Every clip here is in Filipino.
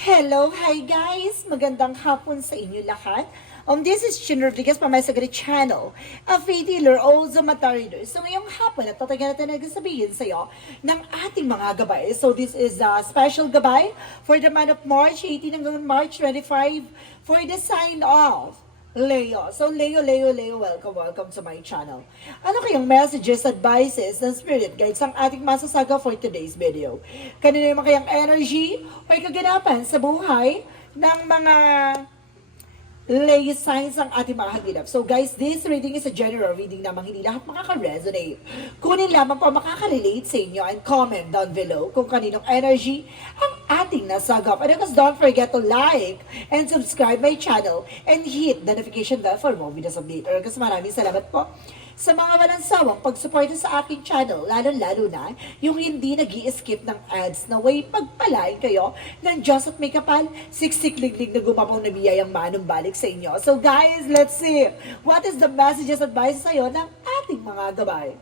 Hello, hi guys! Magandang hapon sa inyo lahat. This is Chin Rodriguez from my Sagari channel, a faith healer, also Mataridor. So ngayong hapon, at tatagal natin nagsasabihin sa iyo ng ating mga gabay. So this is a special gabay for the month of March 18 hanggang March 25 for the sign of Leo. So Leo, welcome to my channel. Ano kayong messages, advices, and spirit guides ang ating masasaga for today's video? Kanino naman kayang energy o kaganapan sa buhay ng mga Leo signs ang ating mga hagilap. So guys, this reading is a general reading namang hindi lahat makaka-resonate. Kunin lamang po makaka-relate sa inyo and comment down below kung kaninong energy ang ating nasagap. And of course, don't forget to like and subscribe my channel and hit the notification bell for more videos update. Or kasi maraming salamat po sa mga walang sawang pagsuporta sa aking channel, lalo-lalo na yung hindi nag-i-skip ng ads na way pagpalain kayo ng Diyos at may kapal, siksik-liglig na gumapaw na biyayang manumbalik sa inyo. So guys, let's see what is the messages advice sa'yo ng ating mga gabay.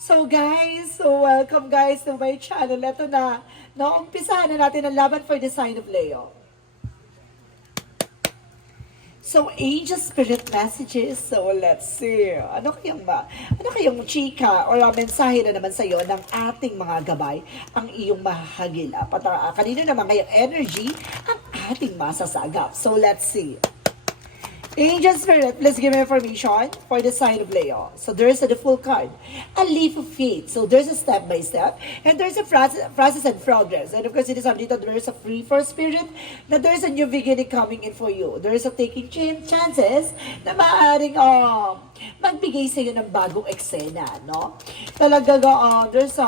So guys, welcome guys to my channel. Ito na, naumpisahan na natin ang laban for the sign of Leo. So, angel spirit messages. So, let's see. Ano kayong chika or mensahe na naman sa iyo ng ating mga gabay ang iyong mahahagilap? At kanino naman kayong energy ang ating masasagap? So, let's see. Angel Spirit, please give me information for the sign of Leo. So there's the full card, a leap of faith. So there's a step by step, and there's a process and progress. And of course, it is dito, there's a free for spirit, na there's a new beginning coming in for you. There's a taking chances na maaaring magbigay sa iyo ng bagong eksena, no? Talaga, there's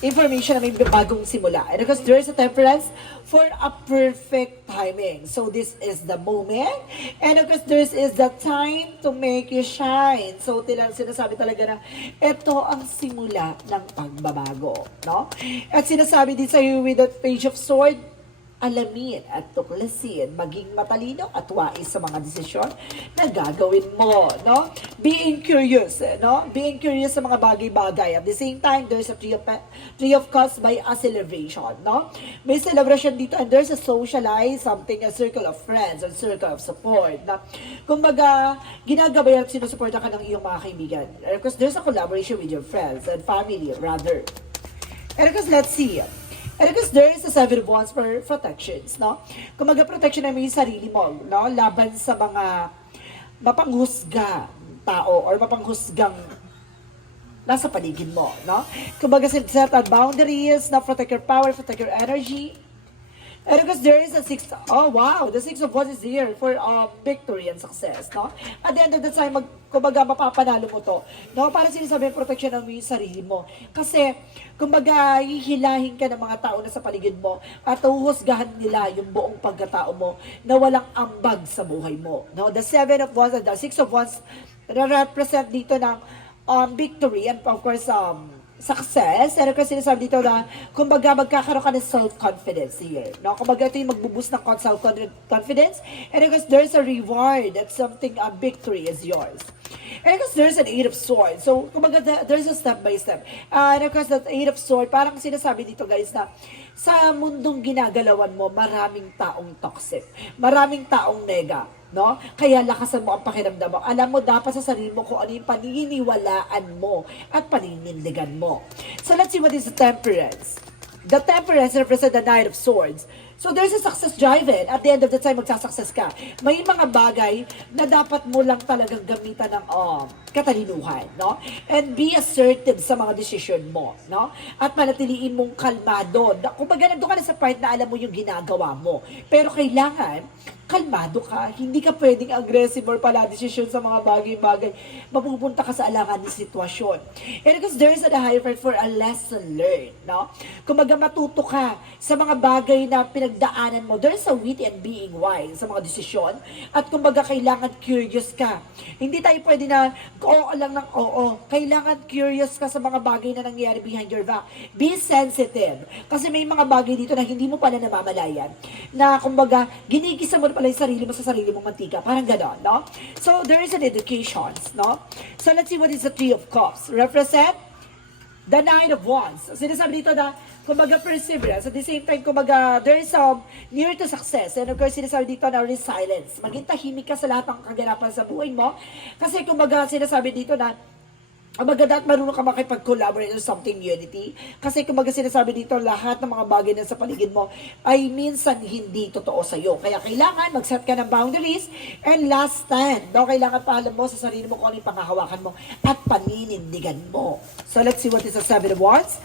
information na may bagong simula. And of course, there's a temperance for a perfect timing. So this is the moment. And of course, this is the time to make you shine. So sinasabi talaga na ito ang simula ng pagbabago. No? At sinasabi din sa iyo with that page of sword, alamin at tuklasin, maging matalino at wais sa mga desisyon na gagawin mo, no? Being curious, no? Being curious sa mga bagay-bagay. At the same time, there's a tree of cups by a celebration, no? May celebration dito and there's a socialize, something, a circle of friends, a circle of support, na kumbaga, ginagabayan at sinusuporta ka ng iyong mga kaibigan. Because there's a collaboration with your friends and family, rather. And because let's see, and because there is a 7 of wands for protections, no? Kumaga protection na yung sarili mo, no? Laban sa mga mapanghusga tao or mapanghusgang nasa paligid mo, no? Kumaga set out boundaries, na protect your power, protect your energy. And because there is a the 6 of wands is here for victory and success, no? At the end of the time, kumbaga mapapanalo mo to, no? Para sinasabi protection ng yung sarili mo. Kasi, kumbaga, hihilahin ka ng mga tao na sa paligid mo at uhusgahan nila yung buong pagkatao mo na walang ambag sa buhay mo, no? The 7 of wands and the 6 of wands represent dito ng victory and of course, success. And kasi sinasabi dito na, kumbaga, magkakaroon ka ng self-confidence here. No? Kumbaga, ito yung magbuboost ng self-confidence. And because there's a reward, that's something, a victory is yours. And because there's an 8 of swords. So, kumbaga, there's a step by step. And because that 8 of swords, parang sinasabi dito guys na, sa mundong ginagalawan mo, maraming taong toxic. Maraming taong nega. No? Kaya lakasan mo ang pakiramdam mo. Alam mo dapat sa sarili mo kung ano yung paniniwalaan mo at paninindigan mo. So let's see what is the temperance. The temperance represents the Knight of Swords. So there's a success driven. At the end of the time, magsasuccess ka. May mga bagay na dapat mo lang talagang gamitan ng katalinuhan, no? And be assertive sa mga decision mo, no? At manatiliin mong kalmado. Kumbaga, nandun ka na sa part na alam mo yung ginagawa mo. Pero kailangan, kalmado ka. Hindi ka pwedeng aggressive or pala desisyon sa mga bagay-bagay. Mapupunta ka sa alangan ng sitwasyon. And because there is a higher part for a lesson learned, no? Kumbaga, matuto ka sa mga bagay na pinagdaanan mo, there's a wit and being wise sa mga desisyon. At kumbaga, kailangan curious ka. Hindi tayo pwede na oo lang ng oo. Kailangan curious ka sa mga bagay na nangyayari behind your back. Be sensitive. Kasi may mga bagay dito na hindi mo pala namamalayan. Na kumbaga, ginigisa mo pala yung sarili mo sa sarili mong mantika. Parang gano'n, no? So, there is an education, no? So, let's see what is the Three of Cups. Represent the Nine of Wands. Sinasabi dito na, kumbaga, perseverance. At the same time, kumbaga, there is near to success. And of course, sinasabi dito na resilience. Maging tahimik ka sa lahat ng kaganapan sa buhay mo. Kasi, kumbaga, sinasabi dito na, ang maganda at marunong ka makipag-collaborate or something unity. Kasi kumbaga sinasabi dito, lahat ng mga bagay na sa paligid mo ay minsan hindi totoo sa'yo. Kaya kailangan mag-set ka ng boundaries and last stand. No? Kailangan paalam mo sa sarili mo kung ano yung panghahawakan mo at paninindigan mo. So let's see what is the Seven of Wands.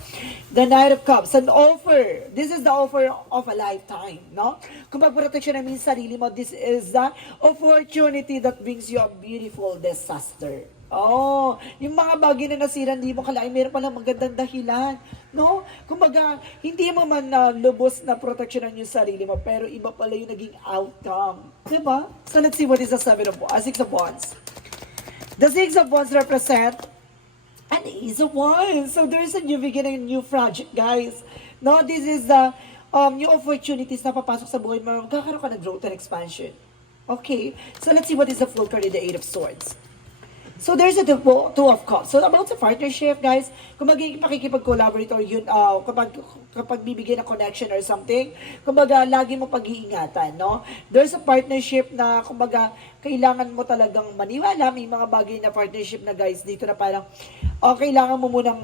The Knight of Cups. An offer. This is the offer of a lifetime. No? Kung mag-protection namin sa sarili mo, this is the opportunity that brings you a beautiful disaster. Oh, yung mga bagay na nasira, hindi mo kalain, meron palang magandang dahilan. No? Kumbaga, hindi mo man lubos na proteksyonan yung sarili mo, pero iba pala yung naging outcome. Diba? So let's see what is the Six of Wands. The Six of Wands represent an Ace of Wands. So there's a new beginning, new project, guys. No, this is the new opportunities na papasok sa buhay mo. Magkakaroon ka ng growth and expansion. Okay, so let's see what is the flow card in the Eight of Swords. So there's a Two of Cups. So about sa partnership, guys, kung magiging makikipag-collaborate or yun, kapag bibigyan ng connection or something, kumbaga, lagi mo pag-iingatan, no? There's a partnership na, kumbaga, kailangan mo talagang maniwala. May mga bagay na partnership na, guys, dito na parang, kailangan mo munang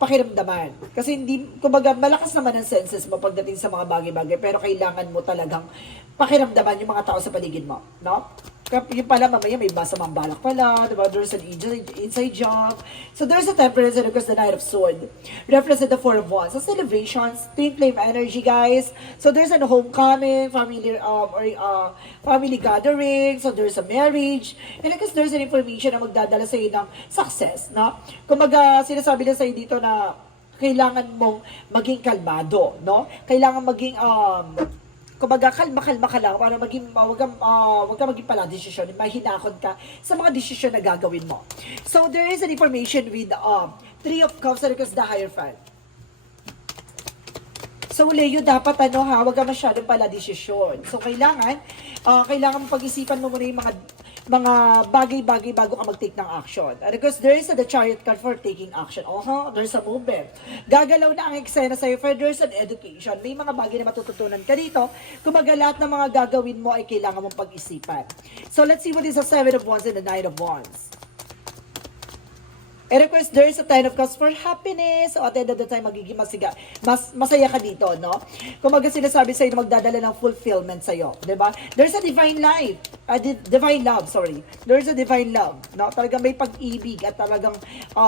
pakiramdaman. Kasi hindi, kumbaga, malakas naman ang senses mo pagdating sa mga bagay-bagay, pero kailangan mo talagang pakiramdaman yung mga tao sa paligid mo, no? Yung pala, mamaya may masamang balak pala, diba? There's an inside job. So there's a Temperance and of course the Knight of Swords. Represent the Four of Wands. So celebrations, twin flame energy, guys. So there's a homecoming, family gathering. So there's a marriage. And I guess there's an information na magdadala sa'yo ng success, no? Kumbaga, sinasabi na sa'yo dito na kailangan mong maging kalmado, no? Kailangan maging, kumbaga, kalma ka lang para wag ka maging pala desisyon, mahinakon ka sa mga desisyon na gagawin mo. So, there is an information with Three of Cups because the Hierophant. So, Leo, dapat wag ka masyadong pala desisyon. So, kailangan mo pag-isipan mo muna yung mga bagay-bagay bago ka mag-take ng action. And because there is the Chariot card for taking action. There's a movement. Gagalaw na ang eksena sa'yo for there's an education. May mga bagay na matututunan ka dito. Kumaga lahat ng mga gagawin mo ay kailangan mong pag-isipan. So let's see what is the Seven of Wands and the Nine of Wands. And of course, there is a Ten of Cups for happiness. So at the end of the time, magiging masaya ka dito, no? Kung sinasabi sa'yo na magdadala ng fulfillment sa'yo, di ba? There's a divine life. Divine love, sorry. There's a divine love, no? Talagang may pag-ibig at talagang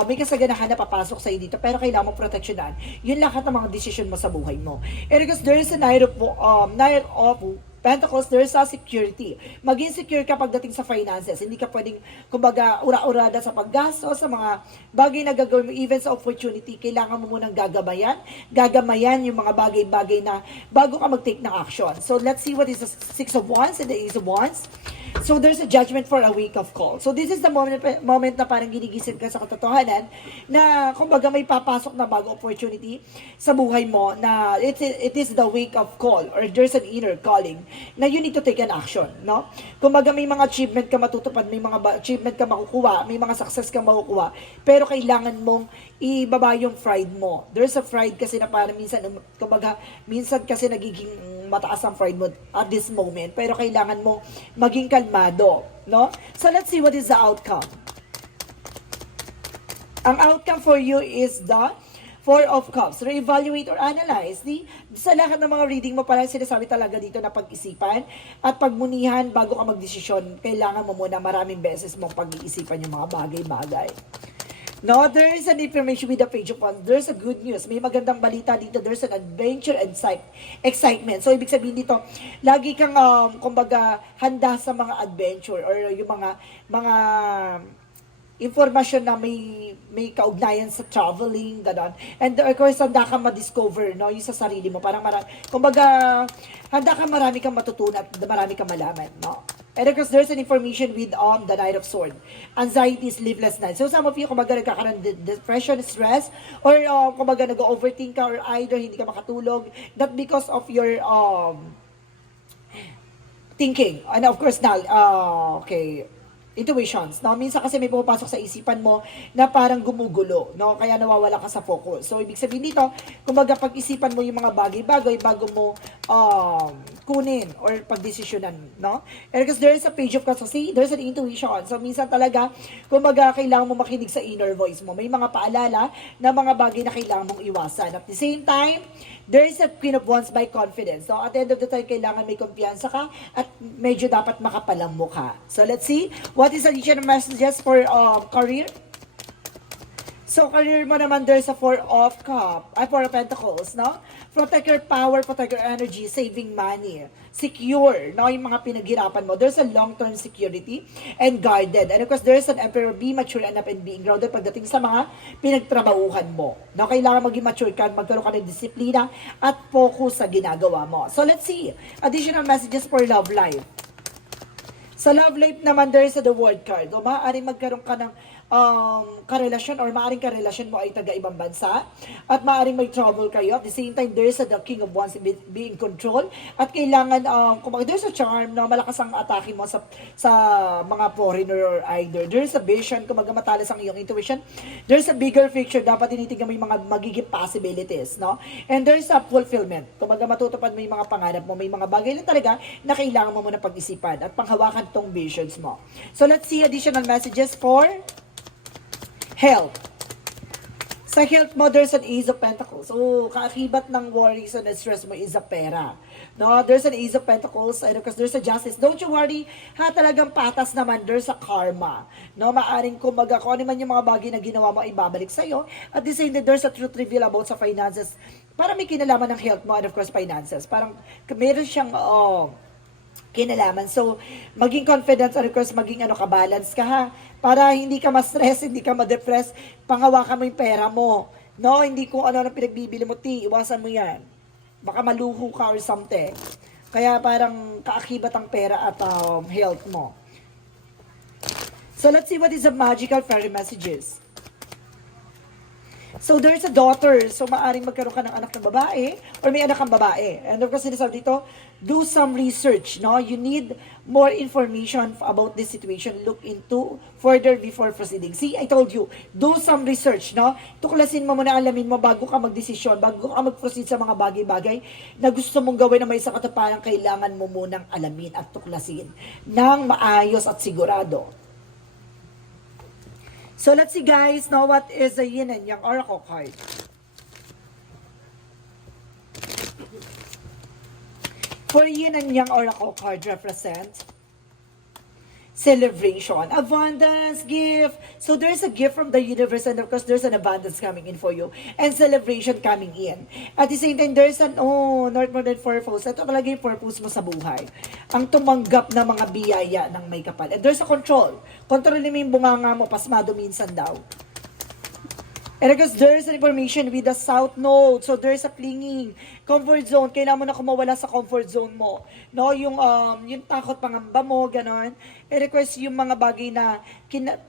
may kasaganahan na papasok sa'yo dito. Pero kailangan mo proteksyonan yun lahat ng mga desisyon mo sa buhay mo. And because there is a Knight of Pentacles, there's a security. Maging secure ka pagdating sa finances. Hindi ka pwedeng, kumbaga, ura-urada sa paggasto, sa mga bagay na gagawin mo, even sa opportunity, kailangan mo munang gagamayan yung mga bagay-bagay na bago ka mag-take ng action. So, let's see what is the Six of Wands and the Ace of Wands. So, there's a judgment for a wake-up call. So, this is the moment na parang ginigising ka sa katotohanan na, kumbaga, may papasok na bago opportunity sa buhay mo na it is the wake-up call or there's an inner calling na you need to take an action, no? Kumbaga, may mga achievement ka matutupad, may mga achievement ka makukuha, may mga success ka makukuha, pero kailangan mong ibaba yung pride mo. There's a pride kasi na parang minsan, kumbaga, minsan kasi nagiging mataas ang pride mo at this moment, pero kailangan mo maging kalmado, no? So, let's see what is the outcome. Ang outcome for you is the Four of Cups. Re-evaluate or analyze. Sa lahat ng mga reading mo, parang sinasabi talaga dito na pag-isipan at pagmunihan bago ka magdesisyon. Kailangan mo muna maraming beses mong pag-iisipan yung mga bagay-bagay. No, there is an information with the Page of Wands. There's a good news. May magandang balita dito. There's an adventure and excitement. So, ibig sabihin dito, lagi kang, kumbaga, handa sa mga adventure or yung mga informasyon na may may kaugnayan sa traveling, gano'n. And of course, handa ka ma-discover, no, yung sa sarili mo. Parang kumbaga, handa ka marami kang matutunan at marami kang malaman, no. And of course, there's an information with the Knight of Swords. Anxiety, sleepless night. So some of you, kumbaga nagkakaroon depression, stress, or kumbaga nag-overthink ka, or either hindi ka makatulog, not because of your thinking. And of course, now, okay, intuitions. No? Minsan kasi may pumapasok sa isipan mo na parang gumugulo, no? Kaya nawawala ka sa focus. So, ibig sabihin dito, kumbaga pag-isipan mo yung mga bagay-bagay bago mo kunin or pagdesisyonan, no? And because there is a page of cups, see, there's an intuition. So, minsan talaga, kumbaga kailangan mo makinig sa inner voice mo. May mga paalala na mga bagay na kailangan mong iwasan. At the same time, there is a Queen of Wands by confidence. So, at the end of the time, kailangan may kumpiyansa ka at medyo dapat makapalang mukha. So, let's see. What is additional messages for career? So, career mo naman, there's a Four of Pentacles, no? Protect your power, protect your energy, saving money, secure, no? Yung mga pinaghirapan mo. There's a long-term security and guarded. And of course, there's an Emperor. Be mature enough and being grounded pagdating sa mga pinagtrabahuhan mo. No? Kailangan maging mature ka, magkaroon ka ng disiplina at focus sa ginagawa mo. So, let's see. Additional messages for love life. Sa love life naman, there is the World card. O maaaring magkaroon ka ng karelasyon or maaaring karelasyon mo ay taga-ibang bansa at maaaring may trouble kayo. At the same time, there is the King of Wands being control at kailangan, there's a charm na malakas ang atake mo sa mga foreigner or either. There's a vision, kumaga matalas ang iyong intuition. There's a bigger picture, dapat tinitingnan mo yung mga magiging possibilities, no? And there's a fulfillment, kumaga matutupad mo yung mga pangarap mo, may mga bagay lang talaga na kailangan mo muna pag-isipan at panghawakan tong visions mo. So let's see additional messages for health. Sa health mo, there's an Ace of Pentacles. So, kaakibat ng worries and stress mo is a pera. No, there's an Ace of Pentacles and because there's a Justice. Don't you worry, talagang patas naman, there's a karma. No, maaring kumaga, kung ano man yung mga bagay na ginawa mo, ibabalik sa'yo. At the same time, there's a truth reveal about sa finances. Para may kinalaman ng health mo and of course, finances. Parang, meron siyang, kinalaman. So, maging confident and of course, maging ka-balance ka ha. Para hindi ka ma-stress, hindi ka ma-depress, panghawakan mo yung pera mo. No, hindi kung ano pinagbibili mo, iwasan mo yan. Baka maluho ka or something. Kaya parang kaakibat ang pera at health mo. So, let's see what is the magical fairy messages. So, there's a daughter. So, maaring magkaroon ka ng anak ng babae or may anak kang babae. And of course, sinasabi dito, do some research, no? You need more information about this situation. Look into further before proceeding. See, I told you, do some research, no? Tuklasin mo muna, alamin mo bago ka magdesisyon, bago ka mag-proceed sa mga bagay-bagay na gusto mong gawin na may sa katuparan, kailangan mo munang alamin at tuklasin ng maayos at sigurado. So, let's see guys, now what is the Yin and Yang Oracle card? For Yin and Yang Oracle card represent celebration, abundance, gift. So there's a gift from the universe and of course there's an abundance coming in for you and celebration coming in. At the same time, there's an, not more than purpose. Ito talaga yung purpose mo sa buhay. Ang tumanggap na mga biyaya ng may kapal. And there's a control. Kontrolin mo yung bunganga mo, pasmado minsan daw. And because there's an information with the South Node, so there's a clinging, comfort zone, kailangan mo na kumawala sa comfort zone mo. No, yung takot pangamba mo, ganon. And request yung mga bagay na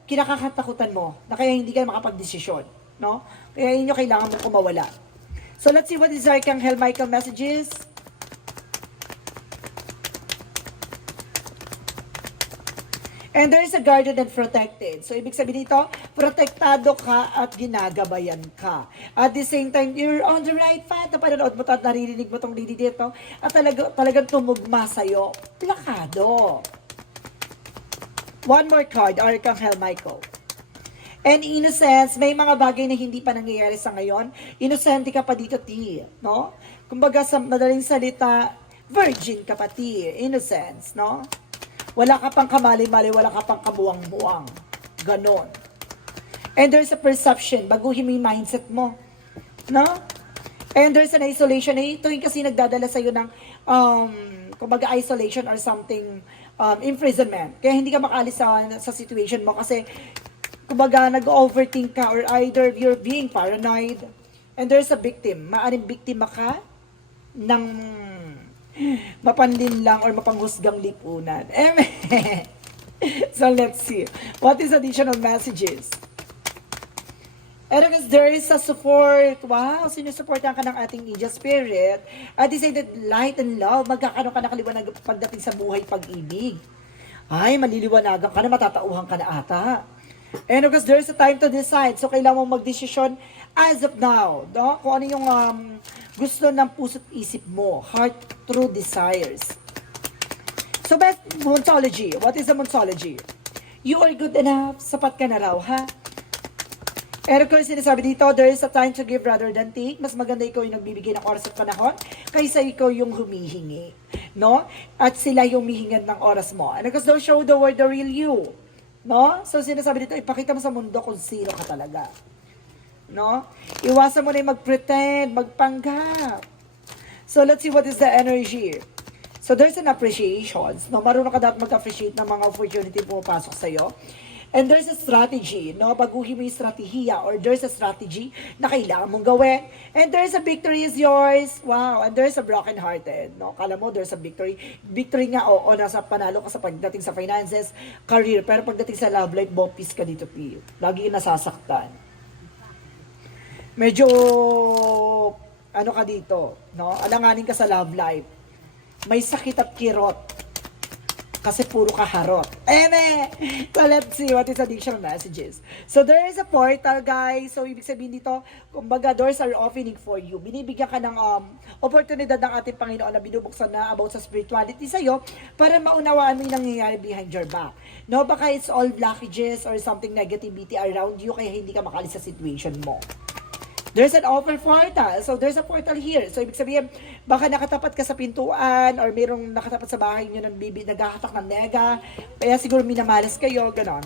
kinakatakutan mo, na kaya hindi ka makapag-desisyon. No? Kaya yun yung kailangan mo kumawala. So let's see what is Archangel Michael messages. And there is a guarded and protected. So, ibig sabihin dito, protektado ka at ginagabayan ka. At the same time, you're on the right path. Napanood mo at naririnig mo itong dito. At talagang tumugma sa'yo. Plakado. One more card, Archangel Michael. And innocence, may mga bagay na hindi pa nangyayari sa ngayon. Innocente ka pa dito, no? Kumbaga, sa madaling salita, virgin ka pa, innocence, no? Wala ka pang kamali-mali, wala ka pang kabuwang-buwang. Ganon. And there's a perception, baguhin mo yung mindset mo. No? And there's an isolation. Ito yung kasi nagdadala sa'yo ng, kumbaga isolation or something, imprisonment. Kaya hindi ka makaalis sa situation mo kasi kumbaga nag-overthink ka or either you're being paranoid and there's a victim. Maaring biktima ka ng mapanlinlang or mapanghusgang lipunan. So let's see. What is additional messages? And because there is a support, wow, sinusuportan ka ng ating angel spirit. At they say that light and love, magkakaroon ka ng kaliwanag pagdating sa buhay pag-ibig. Ay, maliliwanagan ka na, matatauhan ka na ata. And of course, there's a time to decide. So, kailangan mong magdesisyon as of now. No? Kung ano yung gusto ng puso't isip mo. Heart through desires. So, best Moontology. What is the Moontology? You are good enough. Sapat ka na raw, ha? And of course, sinasabi dito, there is a time to give rather than take. Mas maganda ikaw yung nagbibigay ng oras at panahon kaysa ikaw yung humihingi. No? At sila yung mihingan ng oras mo. And of course, don't show the world the real you. No? So, sinasabi dito, ipakita mo sa mundo kung sino ka talaga. No? Iwasan mo na yung mag-pretend, magpanggap. So, let's see what is the energy. So, there's an appreciation. No? Marunong ka dapat mag-appreciate ng mga opportunity pumapasok sa'yo. And there's a strategy, no? Baguhin mo yung strategiya or there's a strategy na kailangan mong gawin. And there's a victory is yours. Wow. And there's a broken hearted, no? Kala mo there's a victory. Victory nga, oo, nasa panalo ka sa pagdating sa finances, career. Pero pagdating sa love life, bopis ka dito, P. Lagi ka nasasaktan. Medyo, ano ka dito, no? Alanganin ka sa love life. May sakit at kirot. Kasi puro kaharot. So let's see what is additional messages. So there is a portal, guys. So ibig sabihin dito, kumbaga doors are opening for you. Binibigyan ka ng oportunidad ng ating Panginoon na binubuksan na about sa spirituality sa'yo para maunawaan mo yung nangyayari behind your back. No, baka it's all blockages or something negativity around you kaya hindi ka makalis sa situation mo. There's an open portal. So, there's a portal here. So, ibig sabihin, baka nakatapat ka sa pintuan or mayroong nakatapat sa bahay nyo ng naghahatak ng nega. Kaya siguro minamalas kayo, ganon.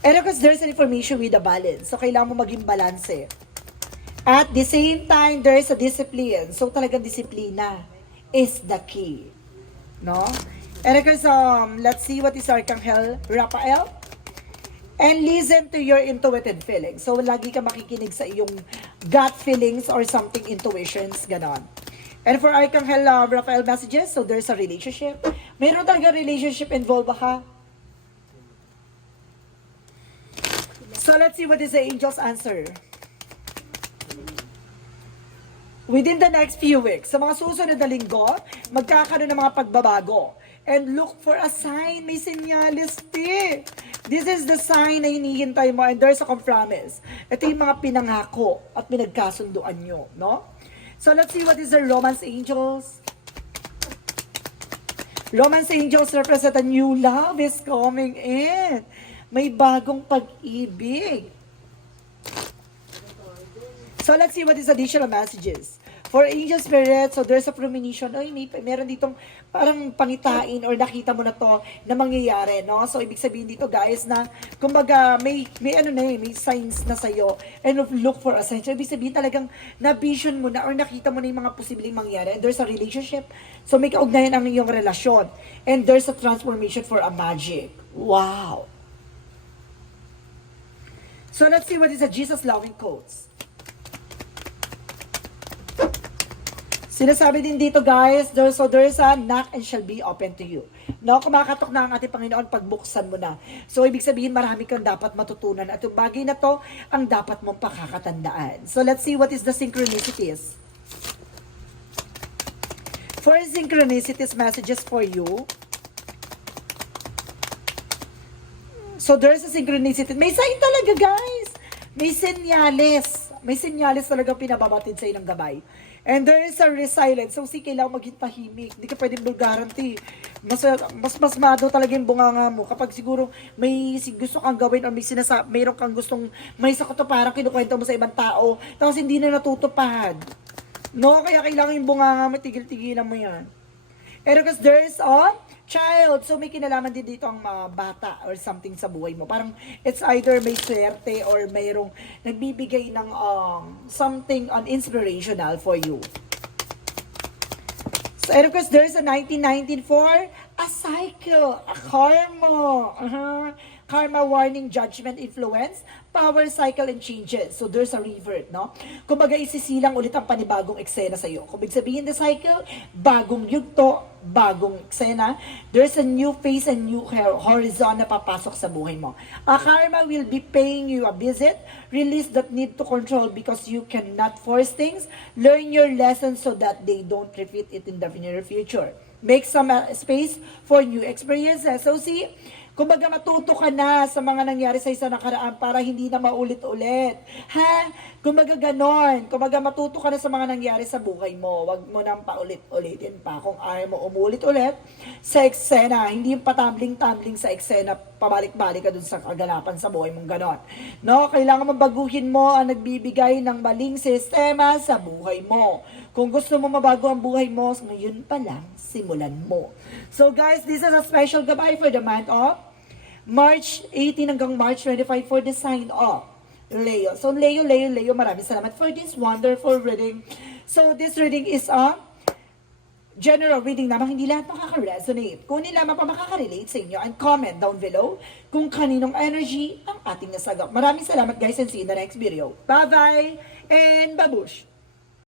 And of course, there's an information with a balance. So, kailangan mo maging balanse. At the same time, there's a discipline. So, talagang disiplina is the key. No? And of course, let's see what is Archangel Raphael. And listen to your intuitive feelings. So, lagi ka makikinig sa iyong gut feelings or something intuitions, ganon. And for Archangel Raphael messages, so there's a relationship. Mayroon talaga relationship involved baka. So, let's see what is the angel's answer. Within the next few weeks, sa mga susunod na linggo, magkakaroon ng mga pagbabago. And look for a sign. May senyales, P. This is the sign na hinihintay mo and there's a compromise. Ito yung mga pinangako at pinagkasunduan nyo, no? So, let's see what is the Romance Angels. Romance Angels represent a new love is coming in. May bagong pag-ibig. So, let's see what is additional messages. For angel spirit, so there's a premonition. Ay, meron ditong parang pangitain or nakita mo na to na mangyayari, no? So, ibig sabihin dito, guys, na kumbaga may may signs na sa'yo and look for a sign. So, ibig sabihin talagang na-vision mo na or nakita mo na yung mga posibleng mangyari. And there's a relationship. So, may kaugnayan ang iyong relasyon. And there's a transformation for a magic. Wow! So, let's see what is a Jesus-loving quotes. Sinasabi din dito, guys, there's a knock and shall be open to you. No, kumakatok na ang ating Panginoon, pagbuksan mo na. So, ibig sabihin, marami kang dapat matutunan. At yung bagay na to, ang dapat mong pakakatandaan. So, let's see what is the synchronicities. For synchronicities messages for you. So, there's a synchronicity. May sign talaga, guys. May senyales. May senyales talaga pinababatid sa ng gabay. And there is a resilience. So, kailangan maging tahimik. Hindi ka pwedeng bulgarante. Mas mado talaga yung bunganga mo. Kapag siguro may gusto kang gawin or mayroon kang gustong may sakot parang kinukwento mo sa ibang tao, tapos hindi na natutupad. No? Kaya kailangan yung bunganga mo, tigil-tigilan mo yan. And because there is a child. So, may kinalaman din dito ang bata or something sa buhay mo. Parang it's either may swerte or mayroong nagbibigay ng something inspirational for you. So, and of course, there's a 1994, a cycle, a karma. karma, warning, judgment, influence, power, cycle, and changes. So there's a revert, no? Kumbaga isisilang ulit ang panibagong eksena sa'yo. Kung ibig sabihin the cycle, bagong yugto, bagong eksena, there's a new phase and new horizon na papasok sa buhay mo. A karma will be paying you a visit, release that need to control because you cannot force things, learn your lessons so that they don't repeat it in the near future. Make some space for new experiences. So see, kumbaga matuto ka na sa mga nangyari sa isa nakaraan para hindi na maulit-ulit. Ha? Kumbaga ganon. Kumbaga matuto ka na sa mga nangyari sa buhay mo. Huwag mo nang paulit-ulitin pa. Kung ayaw mo umulit-ulit sa eksena, hindi yung patambling-tambling sa eksena, pabalik-balik ka dun sa kaganapan sa buhay mong ganon. No? Kailangan mabaguhin mo ang nagbibigay ng maling sistema sa buhay mo. Kung gusto mo mabago ang buhay mo, ngayon pa lang, simulan mo. So guys, this is a special gabay for the month of March 18 hanggang March 25 for the sign of Leo. So Leo, maraming salamat for this wonderful reading. So this reading is a general reading naman, hindi lahat makaka-resonate. Kung hindi lamang pa makaka-relate sa inyo, and comment down below kung kaninong energy ang ating nasagap. Maraming salamat guys and see you in the next video. Bye-bye and babush!